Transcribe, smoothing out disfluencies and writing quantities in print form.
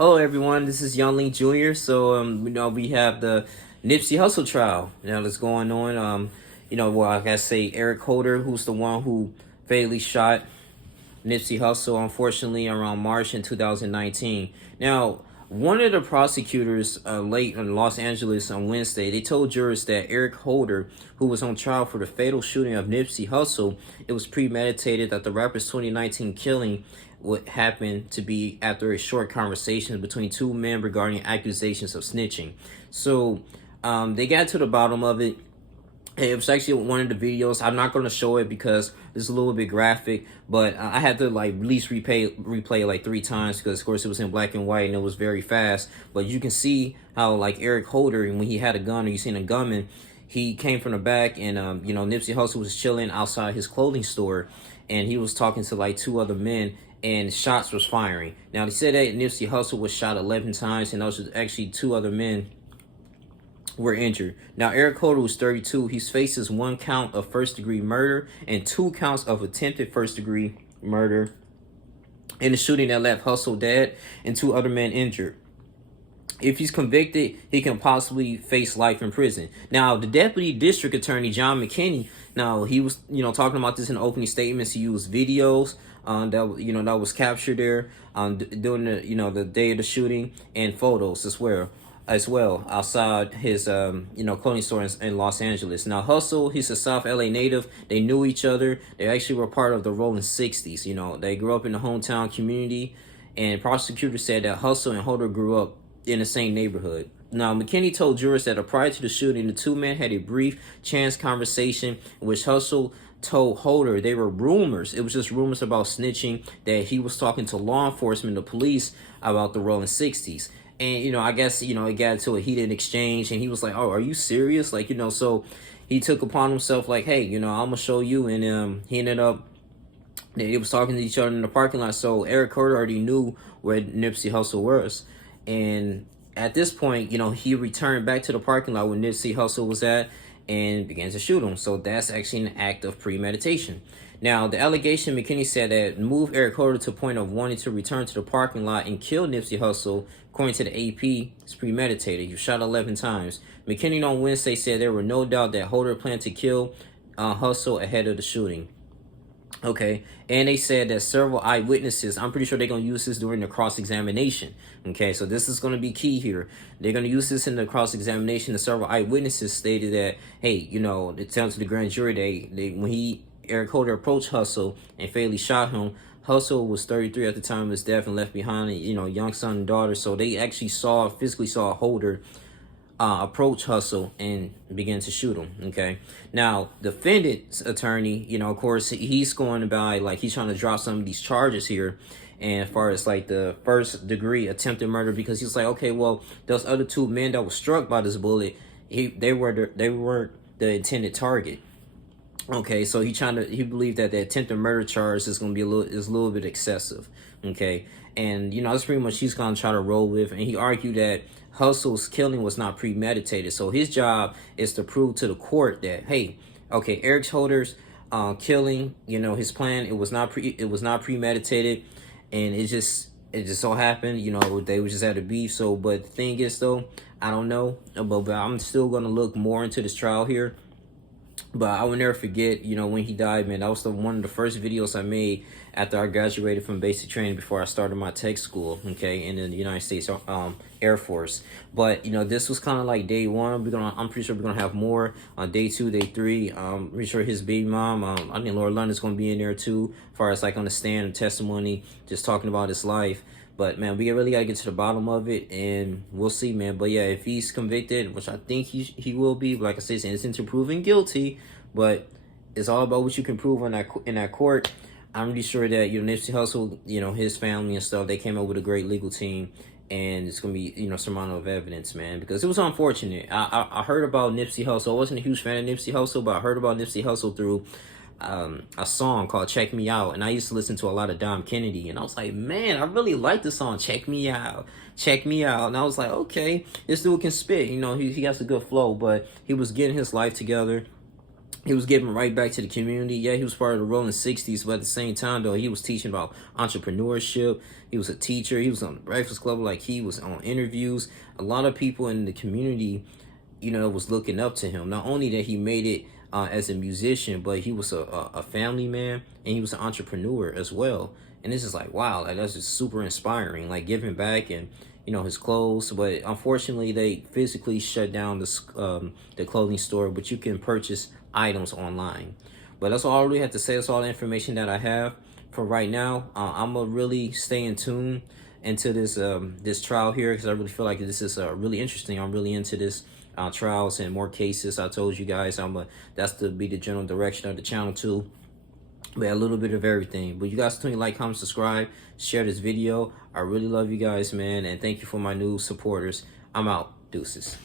Hello everyone, this is Youngling Jr. So we have the Nipsey Hussle trial now that's going on. Like I say, Eric Holder, who's the one who fatally shot Nipsey Hussle, unfortunately, around March in 2019. Now, one of the prosecutors late in Los Angeles on Wednesday, they told jurors that Eric Holder, who was on trial for the fatal shooting of Nipsey Hussle, it was premeditated that the rapper's 2019 killing would happen to be after a short conversation between two men regarding accusations of snitching. So they got to the bottom of it. It was actually one of the videos. I'm not going to show it because it's a little bit graphic, but I had to like at least replay it like 3 times because of course it was in black and white and it was very fast. But you can see how like Eric Holder, when he had a gun or you seen a gunman, he came from the back and Nipsey Hussle was chilling outside his clothing store and he was talking to like 2 other men and shots was firing. Now they said that Nipsey Hussle was shot 11 times and those was actually 2 other men were injured. Now, Eric Holder was 32. He faces 1 count of first-degree murder and 2 counts of attempted first-degree murder in the shooting that left Hussle dead and 2 other men injured. If he's convicted, he can possibly face life in prison. Now, the deputy district attorney, John McKinney, now he was, talking about this in opening statements. He used videos that was captured there during the day of the shooting and photos as well outside his clothing store in Los Angeles. Now Hussle, he's a South LA native. They knew each other. They actually were part of the Rolling 60s. They grew up in the hometown community, and Prosecutor said that Hussle and Holder grew up in the same neighborhood. Now McKinney told jurors that prior to the shooting, the 2 men had a brief chance conversation in which Hussle told Holder they were rumors. It was just rumors about snitching, that he was talking to law enforcement, the police, about the Rolling 60s. And, I guess, it got into a heated exchange and he was like, oh, are you serious? So he took upon himself like, hey, I'm going to show you. And he ended up, they was talking to each other in the parking lot. So Eric Holder already knew where Nipsey Hussle was. And at this point, he returned back to the parking lot where Nipsey Hussle was at and began to shoot him. So that's actually an act of premeditation. Now, the allegation, McKinney said that moved Eric Holder to the point of wanting to return to the parking lot and kill Nipsey Hussle, according to the AP, is premeditated. He was shot 11 times. McKinney on Wednesday said there were no doubt that Holder planned to kill Hussle ahead of the shooting. Okay, and they said that several eyewitnesses, I'm pretty sure they're going to use this during the cross-examination. Okay, so this is going to be key here. They're going to use this in the cross-examination. The several eyewitnesses stated that, hey, it sounds to the grand jury, when Eric Holder approached Hussle and fatally shot him, Hussle was 33 at the time of his death and left behind a young son and daughter. So they actually physically saw Holder approach Hussle and began to shoot him. Okay, now defendant's attorney, of course, he's going by like he's trying to drop some of these charges here, and as far as like the first degree attempted murder, because he's like, okay, well, those other 2 men that were struck by this bullet, they weren't the intended target. Okay, so he believed that the attempted murder charge is going to be a little bit excessive. Okay, and that's pretty much he's going to try to roll with. And he argued that Hussle's killing was not premeditated. So his job is to prove to the court that, hey, okay, Eric Holder's killing, his plan, it was not premeditated, and it just so happened, they were just at a beef. So, but the thing is though, I don't know, but I'm still going to look more into this trial here. But I will never forget, when he died, man. That was one of the first videos I made after I graduated from basic training before I started my tech school, okay, in the United States Air Force. But, this was kind of like day 1. I'm pretty sure we're going to have more on day 2, day 3. I'm pretty sure his baby mom, I think Laura London's going to be in there too, as far as like on the stand and testimony, just talking about his life. But, man, we really got to get to the bottom of it, and we'll see, man. But, yeah, if he's convicted, which I think he will be, like I said, it's innocent to proven guilty, but it's all about what you can prove in that court. I'm really sure that, Nipsey Hussle, his family and stuff, they came up with a great legal team, and it's going to be, some amount of evidence, man, because it was unfortunate. I heard about Nipsey Hussle. I wasn't a huge fan of Nipsey Hussle, but I heard about Nipsey Hussle through a song called Check Me Out, and I used to listen to a lot of Dom Kennedy, and I was like, man, I really like the song Check Me Out, and I was like, okay, this dude can spit, he has a good flow. But he was getting his life together, he was giving right back to the community. Yeah, he was part of the Rolling 60s, but at the same time, though, he was teaching about entrepreneurship. He was a teacher. He was on the Breakfast Club. Like, he was on interviews. A lot of people in the community, you know, was looking up to him. Not only that he made it as a musician, but he was a family man, and he was an entrepreneur as well. And this is like, wow, like, that's just super inspiring, like giving back. And you know, his clothes. But unfortunately, they physically shut down the clothing store, but you can purchase items online. But that's all I really have to say. That's all the information that I have for right now. I'm gonna really stay in tune into this trial here, because I really feel like this is really interesting. I'm really into this trials and more cases. I told you guys that's to be the general direction of the channel too. But a little bit of everything. But you guys continue to like, comment, subscribe, share this video. I really love you guys, man, and thank you for my new supporters. I'm out. Deuces.